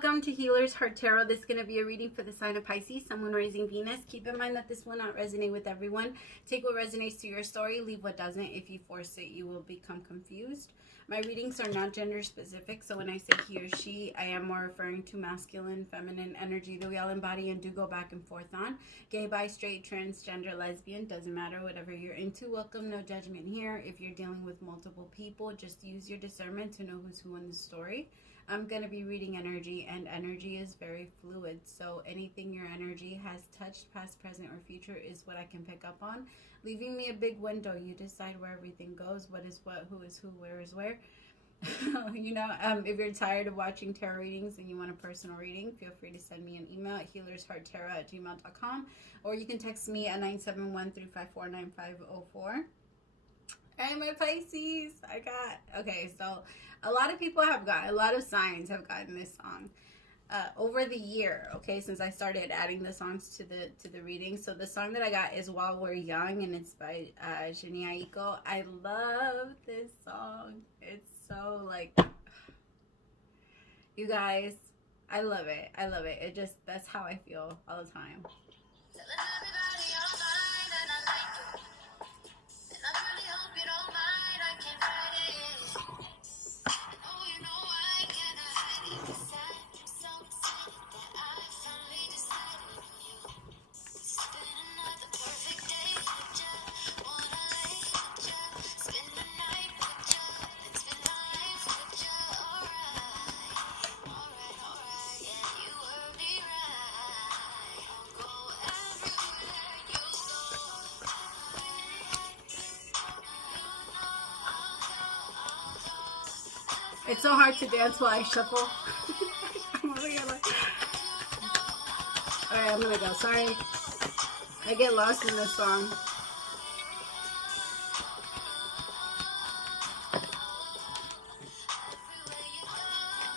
welcome to Healer's Heart Tarot. This is going to be a reading for the sign of Pisces, Sun, rising, Venus. Keep in mind that this will not resonate with everyone. Take what resonates to your story, leave what doesn't. If you force it, you will become confused. My readings are not gender specific, so when I say he or she, I am more referring to masculine, feminine energy that we all embody and do go back and forth on. Gay, bi, straight, transgender, lesbian, doesn't matter, whatever you're into. Welcome, no judgment here. If you're dealing with multiple people, just use your discernment to know who's who in the story. I'm going to be reading energy, and energy is very fluid. So anything your energy has touched, past, present, or future, is what I can pick up on. Leaving me a big window. You decide where everything goes, what is what, who is who, where is where. You know, if you're tired of watching tarot readings and you want a personal reading, feel free to send me an email at healershearttarot@gmail.com, or you can text me at 971-354-9504. Hey, my Pisces, okay, so a lot of people have got, a lot of signs have gotten this song over the year, okay, since I started adding the songs to the reading. So the song that I got is While We're Young, and it's by Jhené Aiko. I love this song. It's so, like, you guys, I love it. I love it. It just, that's how I feel all the time. It's so hard to dance while I shuffle. Alright, I'm gonna go. Sorry. I get lost in this song.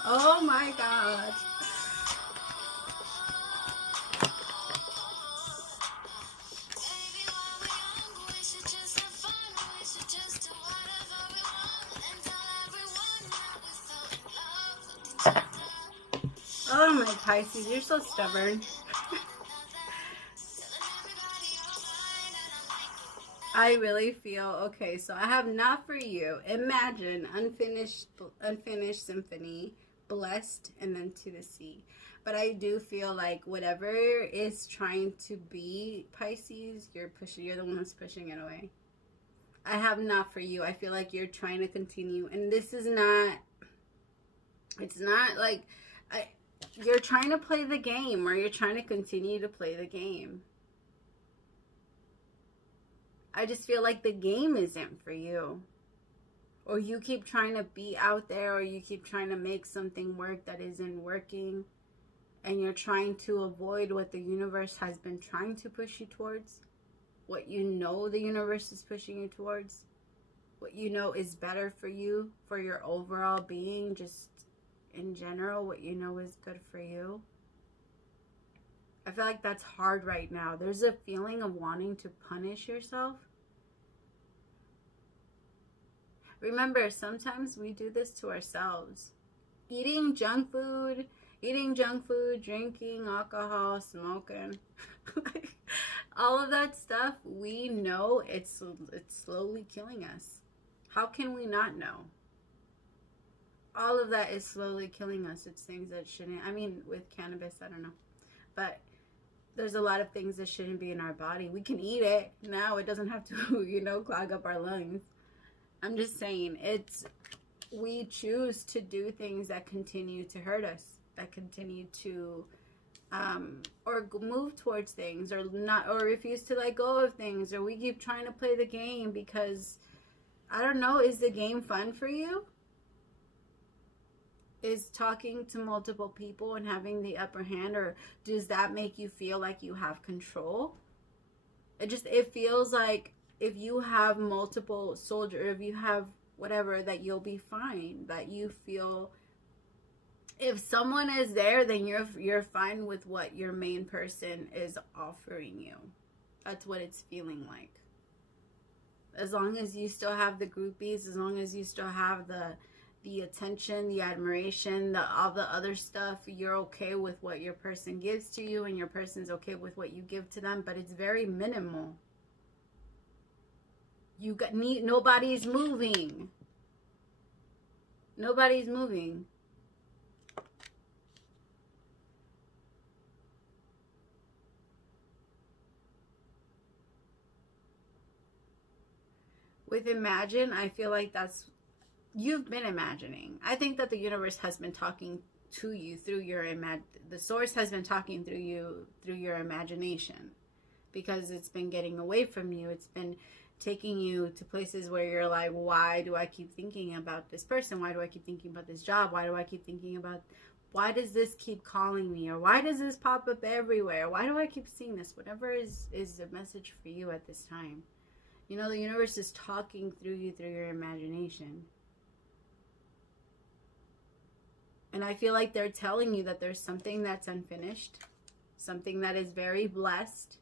Oh my god. Oh my Pisces, you're so stubborn. I really feel, okay, so I have Not For You, Imagine, Unfinished Symphony, Blessed, and then To the Sea. But I do feel like whatever is trying to be Pisces, you're the one who's pushing it away. I have Not For You. I feel like you're trying to continue, and this is not, it's not like, you're trying to play the game, or you're trying to continue to play the game. I just feel like the game isn't for you. Or you keep trying to be out there, or you keep trying to make something work that isn't working. And you're trying to avoid what the universe has been trying to push you towards. What you know the universe is pushing you towards. What you know is better for you, for your overall being, just in general, what you know is good for you. I feel like that's hard right now. There's a feeling of wanting to punish yourself. Remember, sometimes we do this to ourselves. Eating junk food, drinking alcohol, smoking, all of that stuff, we know it's slowly killing us. How can we not know? All of that is slowly killing us. It's things that shouldn't, I mean, with cannabis, I don't know. But there's a lot of things that shouldn't be in our body. We can eat it now. It doesn't have to, you know, clog up our lungs. I'm just saying, we choose to do things that continue to hurt us, that continue to, or move towards things, or not, or refuse to let go of things, or we keep trying to play the game because, I don't know, is the game fun for you? Is talking to multiple people and having the upper hand, or does that make you feel like you have control? It feels like if you have multiple soldiers, if you have whatever, that you'll be fine, that you feel if someone is there, then you're fine with what your main person is offering you. That's what it's feeling like. As long as you still have the groupies, as long as you still have the the attention, the admiration, all the other stuff. You're okay with what your person gives to you, and your person's okay with what you give to them, but it's very minimal. Nobody's moving. Nobody's moving. With imagine, I feel like that's, you've been imagining. I think that the universe has been talking to you through your the source has been talking through you through your imagination, because it's been getting away from you. It's been taking you to places where you're like, why do I keep thinking about this person? Why do I keep thinking about this job? Why do I keep thinking about, why does this keep calling me? Or why does this pop up everywhere? Why do I keep seeing this? Whatever is the message for you at this time. You know, the universe is talking through you through your imagination. And I feel like they're telling you that there's something that's unfinished, something that is very blessed,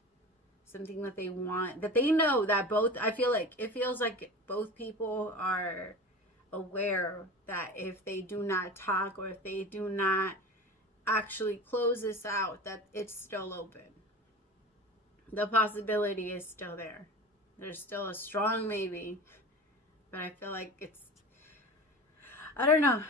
something that they want, that they know that both, I feel like, it feels like both people are aware that if they do not talk, or if they do not actually close this out, that it's still open. The possibility is still there. There's still a strong maybe, but I feel like it's, I don't know.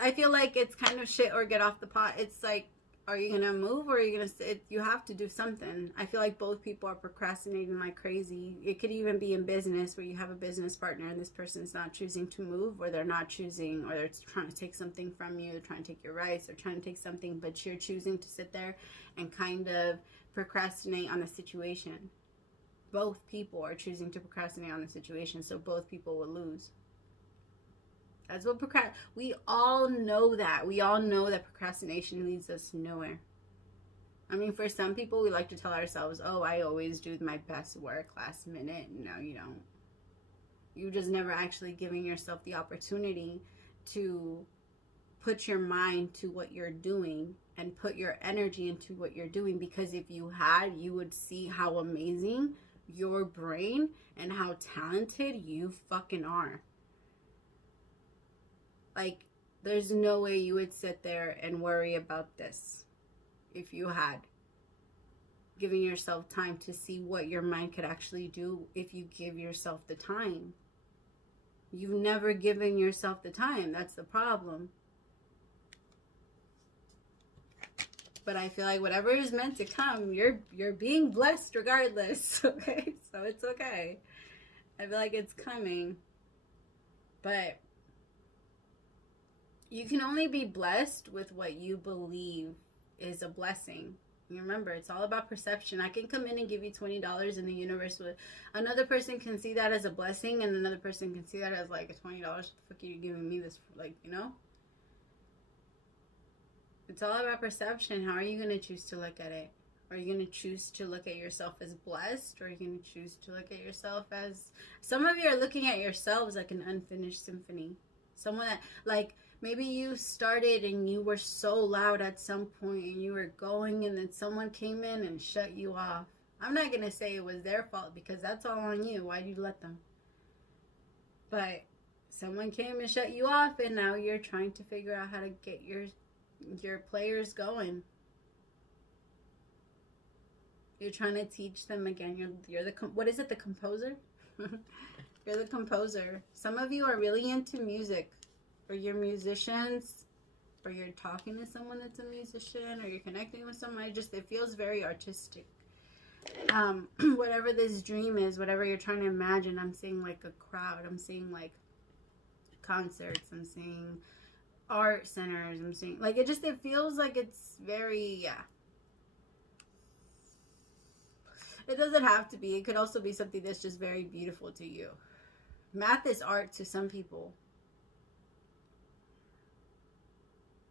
I feel like it's kind of shit or get off the pot. It's like, are you going to move, or are you going to sit? You have to do something. I feel like both people are procrastinating like crazy. It could even be in business, where you have a business partner and this person's not choosing to move, or they're not choosing, or they're trying to take something from you. They're trying to take your rights. They're trying to take something, but you're choosing to sit there and kind of procrastinate on the situation. Both people are choosing to procrastinate on the situation, so both people will lose. That's what we all know that. We all know that procrastination leads us nowhere. I mean, for some people, we like to tell ourselves, oh, I always do my best work last minute. No, you don't. You just never actually giving yourself the opportunity to put your mind to what you're doing and put your energy into what you're doing. Because if you had, you would see how amazing your brain and how talented you fucking are. Like, there's no way you would sit there and worry about this if you had given yourself time to see what your mind could actually do if you give yourself the time. You've never given yourself the time. That's the problem. But I feel like whatever is meant to come, you're being blessed regardless, okay? So it's okay. I feel like it's coming. But you can only be blessed with what you believe is a blessing. You remember, it's all about perception. I can come in and give you $20 in the universe. With another person can see that as a blessing, and another person can see that as like $20. What the fuck are you giving me this for? Like, you know? It's all about perception. How are you going to choose to look at it? Are you going to choose to look at yourself as blessed? Or are you going to choose to look at yourself as... Some of you are looking at yourselves like an unfinished symphony. Someone that, like, maybe you started and you were so loud at some point and you were going, and then someone came in and shut you off. I'm not going to say it was their fault, because that's all on you. Why did you let them? But someone came and shut you off, and now you're trying to figure out how to get your players going. You're trying to teach them again. You're the what is it? The composer? You're the composer. Some of you are really into music, or you're musicians, or you're talking to someone that's a musician, or you're connecting with someone. It feels very artistic. Whatever this dream is, whatever you're trying to imagine, I'm seeing like a crowd. I'm seeing like concerts. I'm seeing art centers. I'm seeing like it feels like it's very, yeah. It doesn't have to be. It could also be something that's just very beautiful to you. Math is art to some people.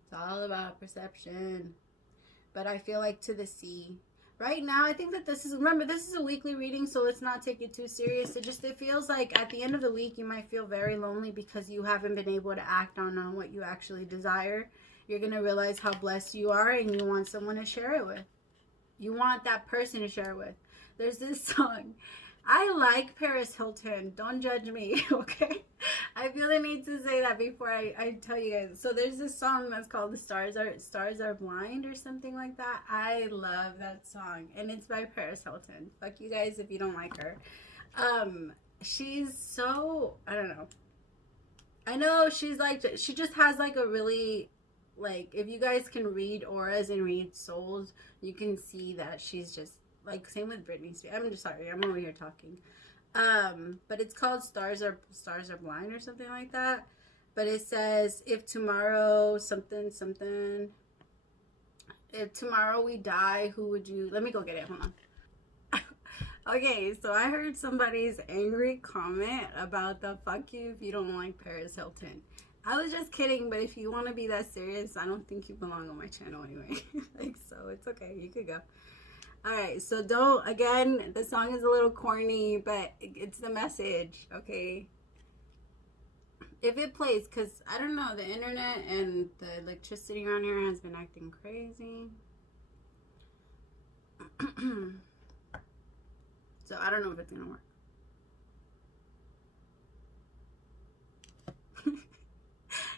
It's all about perception. But I feel like to the sea. Right now, I think that this is a weekly reading, so let's not take it too serious. It feels like at the end of the week, you might feel very lonely because you haven't been able to act on what you actually desire. You're going to realize how blessed you are, and you want someone to share it with. You want that person to share it with. There's this song. I like Paris Hilton. Don't judge me, okay? I feel the need to say that before I tell you guys. So there's this song that's called "The Stars Are Blind" or something like that. I love that song, and it's by Paris Hilton. Fuck you guys if you don't like her. She's so, I don't know. I know she's like, she just has like a really, like, if you guys can read auras and read souls, you can see that she's just like, same with Britney Spears. I'm just sorry, I'm over here talking. But it's called Stars Are Blind or something like that. But it says, if tomorrow something, if tomorrow we die, who would you, let me go get it, hold on. Okay, so I heard somebody's angry comment about the fuck you if you don't like Paris Hilton. I was just kidding, but if you want to be that serious, I don't think you belong on my channel anyway. Like, so it's okay, you could go. Alright, so don't, again, the song is a little corny, but it's the message, okay? If it plays, because I don't know, the internet and the electricity around here has been acting crazy. So I don't know if it's gonna work.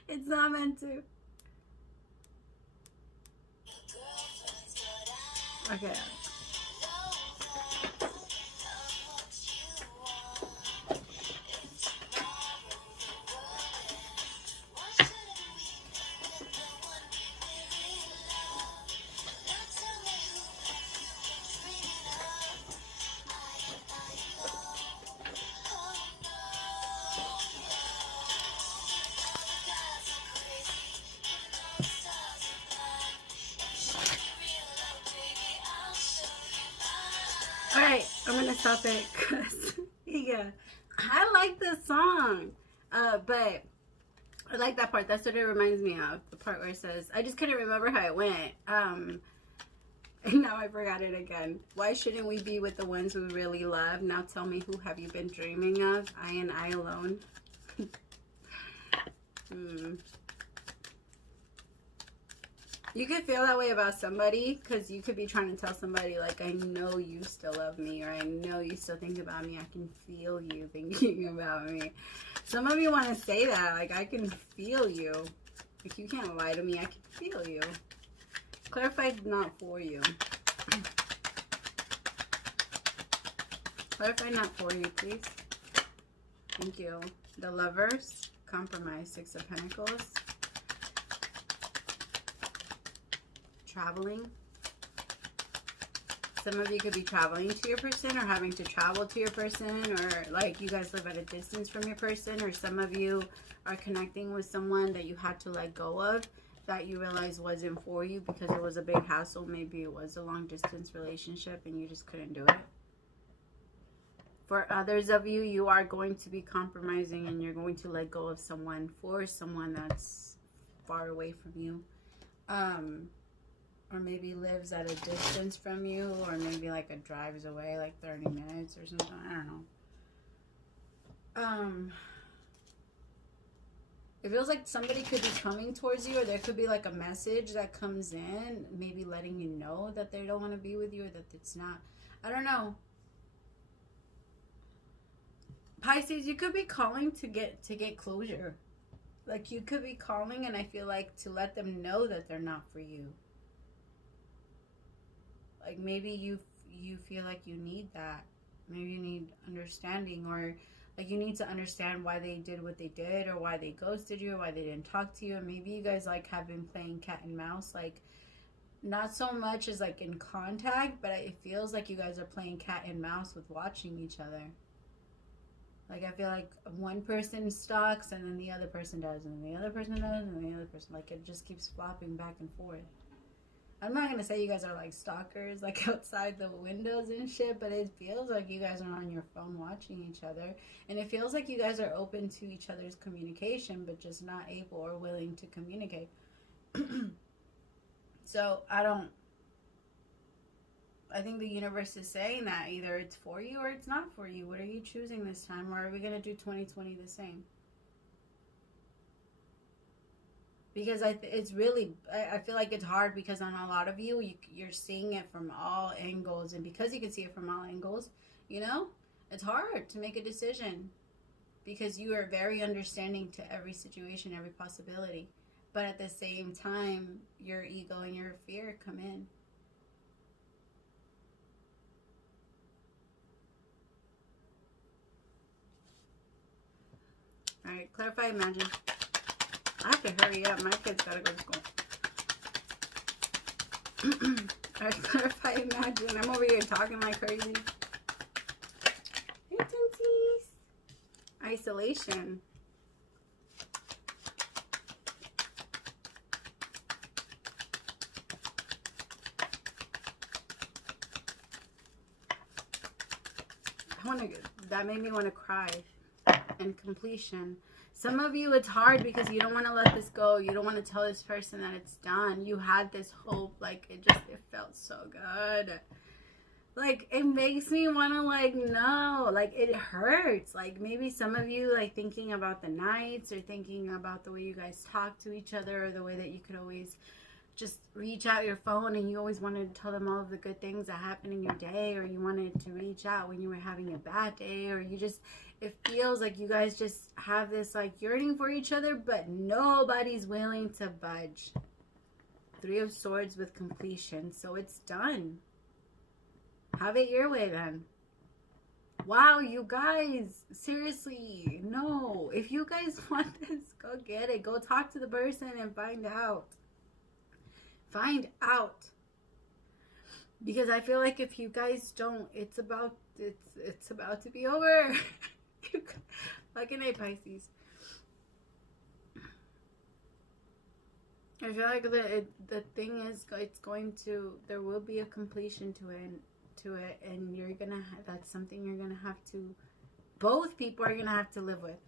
It's not meant to. Okay. Alright, I'm gonna stop it because, yeah, I like this song, but I like that part. That's what it reminds me of, the part where it says, I just couldn't remember how it went, and now I forgot it again. Why shouldn't we be with the ones we really love? Now tell me, who have you been dreaming of? I and I alone. You could feel that way about somebody because you could be trying to tell somebody, like, I know you still love me, or I know you still think about me. I can feel you thinking about me. Some of you want to say that, like, I can feel you. Like, you can't lie to me. I can feel you. Clarified, not for you. Clarify, not for you, please. Thank you. The Lovers, compromise, Six of Pentacles. Traveling. Some of you could be traveling to your person or having to travel to your person, or like you guys live at a distance from your person, or some of you are connecting with someone that you had to let go of that you realize wasn't for you because it was a big hassle. Maybe it was a long distance relationship and you just couldn't do it. For others of you, you are going to be compromising and you're going to let go of someone for someone that's far away from you. Or maybe lives at a distance from you, or maybe like a drives away like 30 minutes or something. I don't know. It feels like somebody could be coming towards you, or there could be like a message that comes in, maybe letting you know that they don't want to be with you, or that it's not. I don't know. Pisces, you could be calling to get closure. Like, you could be calling, and I feel like to let them know that they're not for you. Like, maybe you feel like you need that. Maybe you need understanding, or like you need to understand why they did what they did, or why they ghosted you, or why they didn't talk to you. And maybe you guys like have been playing cat and mouse, like not so much as like in contact, but it feels like you guys are playing cat and mouse with watching each other. Like, I feel like one person stalks and then the other person does, and then the other person does, and then the other person, like, it just keeps flopping back and forth. I'm not going to say you guys are like stalkers, like outside the windows and shit, but it feels like you guys are on your phone watching each other. And it feels like you guys are open to each other's communication, but just not able or willing to communicate. So, I think the universe is saying that either it's for you or it's not for you. What are you choosing this time? Or are we going to do 2020 the same? Because it's really, I feel like it's hard because on a lot of you're seeing it from all angles. And because you can see it from all angles, you know, It's hard to make a decision because you are very understanding to every situation, every possibility. But at the same time, your ego and your fear come in. Alright, clarify, imagine. I have to hurry up. My kids gotta go to school. Alright, clarify, imagine. I'm over here talking like crazy. Hey, Tunties. Isolation. That made me want to cry. And completion. Some of you, it's hard because you don't want to let this go. You don't want to tell this person that it's done. You had this hope. Like, it felt so good. Like, it makes me want to, like, no. Like, it hurts. Like, maybe some of you, like, thinking about the nights or thinking about the way you guys talk to each other or the way that you could always just reach out your phone and you always wanted to tell them all of the good things that happened in your day, or you wanted to reach out when you were having a bad day, or you just, it feels like you guys just have this like yearning for each other, but nobody's willing to budge. 3 of Swords with completion. So it's done. Have it your way then. Wow, you guys, seriously, no. If you guys want this, go get it. Go talk to the person and find out. Find out. Because I feel like if you guys don't, it's about to be over. Fucking A, Pisces. I feel like the thing is, it's going to, there will be a completion to it, and you're gonna, that's something you're gonna have to, both people are gonna have to live with.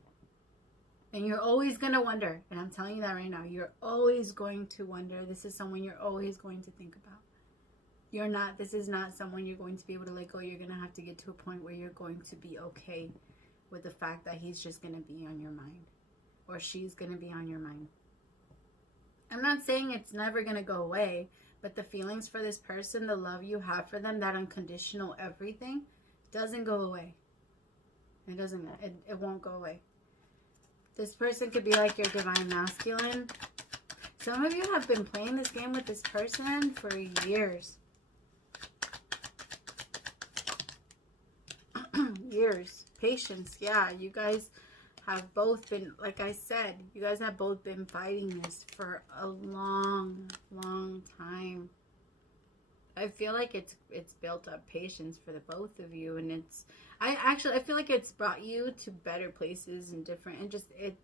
And you're always going to wonder, and I'm telling you that right now, you're always going to wonder. This is someone you're always going to think about. This is not someone you're going to be able to let go. You're going to have to get to a point where you're going to be okay with the fact that he's just going to be on your mind, or she's going to be on your mind. I'm not saying it's never going to go away, but the feelings for this person, the love you have for them, that unconditional everything, doesn't go away. It doesn't. It won't go away. This person could be like your divine masculine. Some of you have been playing this game with this person for years. Years. Patience. Yeah, you guys have both been, like I said, you guys have both been fighting this for a long, long time. I feel like it's built up patience for the both of you, and I feel like it's brought you to better places and different, and just it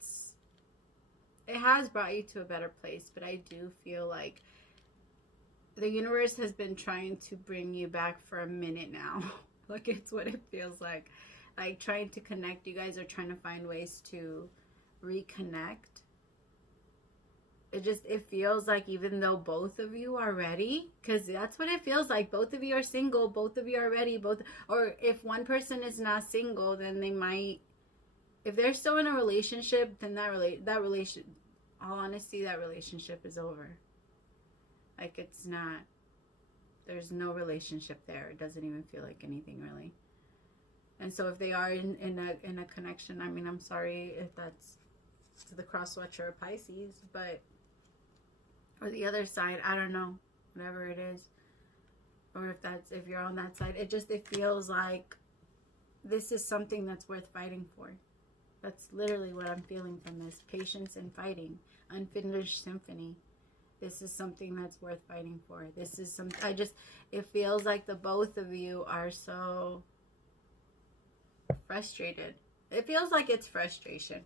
has brought you to a better place. But I do feel like the universe has been trying to bring you back for a minute now. Like, it's what it feels like trying to connect. You guys are trying to find ways to reconnect. It feels like, even though both of you are ready, because that's what it feels like. Both of you are single, both of you are ready, or if one person is not single, then they might, if they're still in a relationship, then all honesty, that relationship is over. Like, it's not, there's no relationship there. It doesn't even feel like anything, really. And so if they are in a connection, I mean, I'm sorry if that's to the cross-watcher of Pisces, but, or the other side, I don't know, whatever it is, or if you're on that side, it feels like this is something that's worth fighting for. That's literally what I'm feeling from this. Patience and fighting. Unfinished symphony. This is something that's worth fighting for. This is it feels like the both of you are so frustrated. It feels like it's frustration.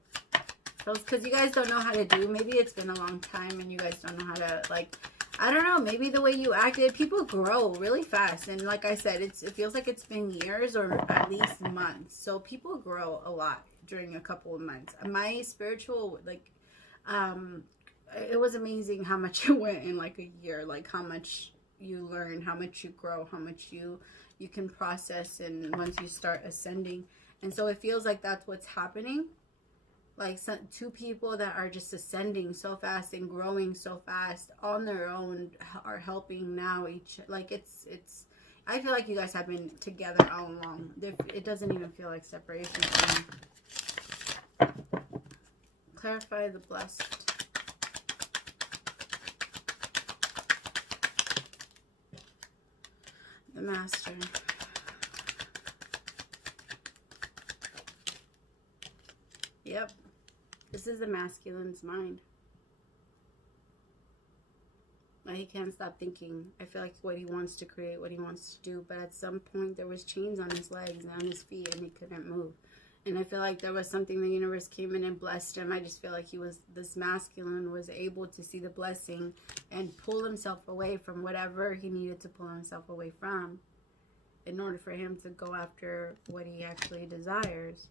Because you guys don't know how to do. Maybe it's been a long time and you guys don't know how to, like, I don't know. Maybe the way you acted, people grow really fast. And like I said, it feels like it's been years or at least months. So people grow a lot during a couple of months. My spiritual, it was amazing how much it went in like a year. Like how much you learn, how much you grow, how much you can process, and once you start ascending. And so it feels like that's what's happening. Like two people that are just ascending so fast and growing so fast on their own are helping now each, like it's I feel like you guys have been together all along. It doesn't even feel like separation for me. Clarify the blessed. The Master. Yep. This is the masculine's mind. Like, he can't stop thinking. I feel like what he wants to create, what he wants to do. But at some point, there was chains on his legs and on his feet, and he couldn't move. And I feel like there was something, the universe came in and blessed him. I just feel like this masculine was able to see the blessing and pull himself away from whatever he needed to pull himself away from in order for him to go after what he actually desires.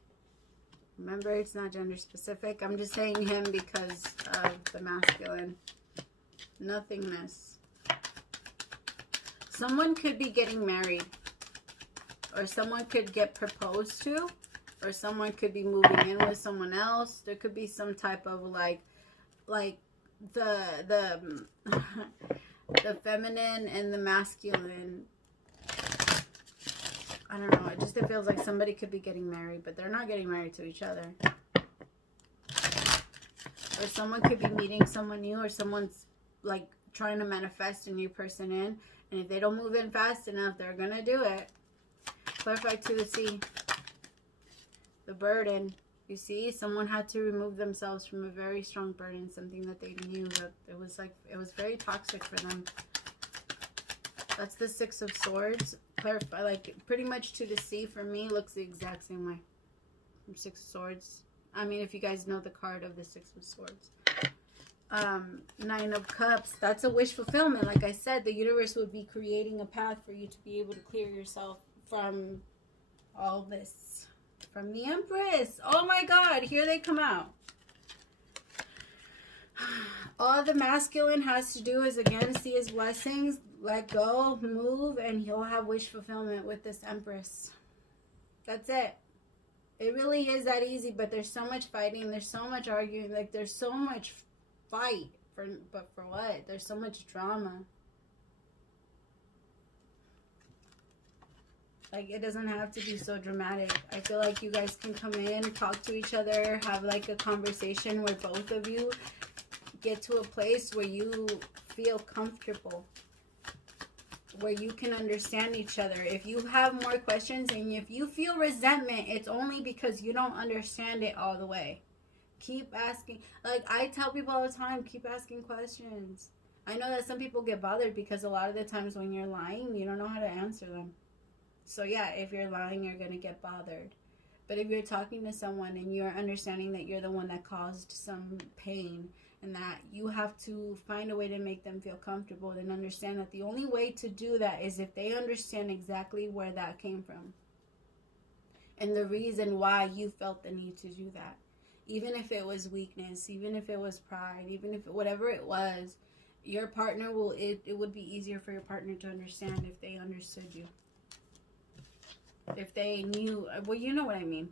Remember, it's not gender specific. I'm just saying him because of the masculine. Nothingness. Someone could be getting married, or someone could get proposed to, or someone could be moving in with someone else. There could be some type of like the feminine and the masculine. I don't know. It feels like somebody could be getting married, but they're not getting married to each other. Or someone could be meeting someone new, or someone's like trying to manifest a new person in, and if they don't move in fast enough, they're gonna do it. Clarify to the sea. The burden. You see, someone had to remove themselves from a very strong burden, something that they knew that it was very toxic for them. That's the Six of Swords. Clarify, like, pretty much to the sea for me looks the exact same way. From Six of Swords. I mean, if you guys know the card of the Six of Swords. Nine of Cups. That's a wish fulfillment. Like I said, the universe would be creating a path for you to be able to clear yourself from all this. From the Empress. Oh my God, here they come out. All the masculine has to do is, again, see his blessings, let go, move, and he'll have wish fulfillment with this Empress. That's it. It really is that easy, but there's so much fighting, there's so much arguing, like there's so much fight, but for what? There's so much drama. Like, it doesn't have to be so dramatic. I feel like you guys can come in, talk to each other, have like a conversation where both of you get to a place where you feel comfortable, where you can understand each other. If you have more questions and if you feel resentment, it's only because you don't understand it all the way. Keep asking. Like, I tell people all the time, keep asking questions. I know that some people get bothered because a lot of the times when you're lying, you don't know how to answer them. So yeah, if you're lying, you're going to get bothered. But if you're talking to someone and you're understanding that you're the one that caused some pain and that you have to find a way to make them feel comfortable, then understand that the only way to do that is if they understand exactly where that came from and the reason why you felt the need to do that. Even if it was weakness, even if it was pride, even if whatever it was, your partner will, it would be easier for your partner to understand if they understood you. If they knew, well, you know what I mean.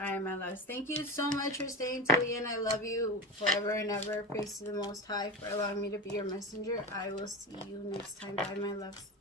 Alright, my loves. Thank you so much for staying till the end. I love you forever and ever. Praise to the Most High for allowing me to be your messenger. I will see you next time. Bye, my loves.